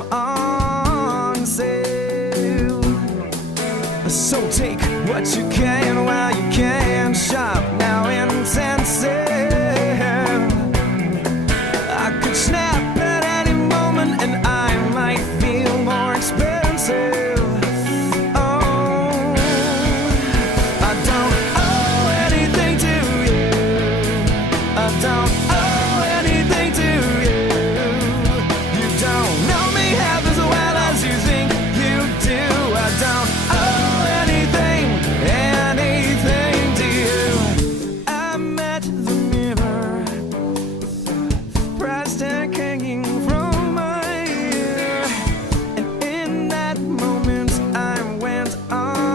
I'm on sale. So take what you can while you can. Shop now, intensive. I could snap at any moment and I might feel more expensive. Oh, I don't owe anything to you. I don't owe anything to you. You don't know me half as well as you think you do. I don't owe anything to you. I met the mirror, price tag hanging from my ear, and in that moment I went unfazed.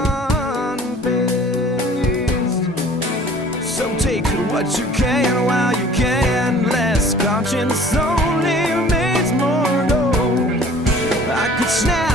So take what you can while you can. Less conscience only makes more gold. I could snap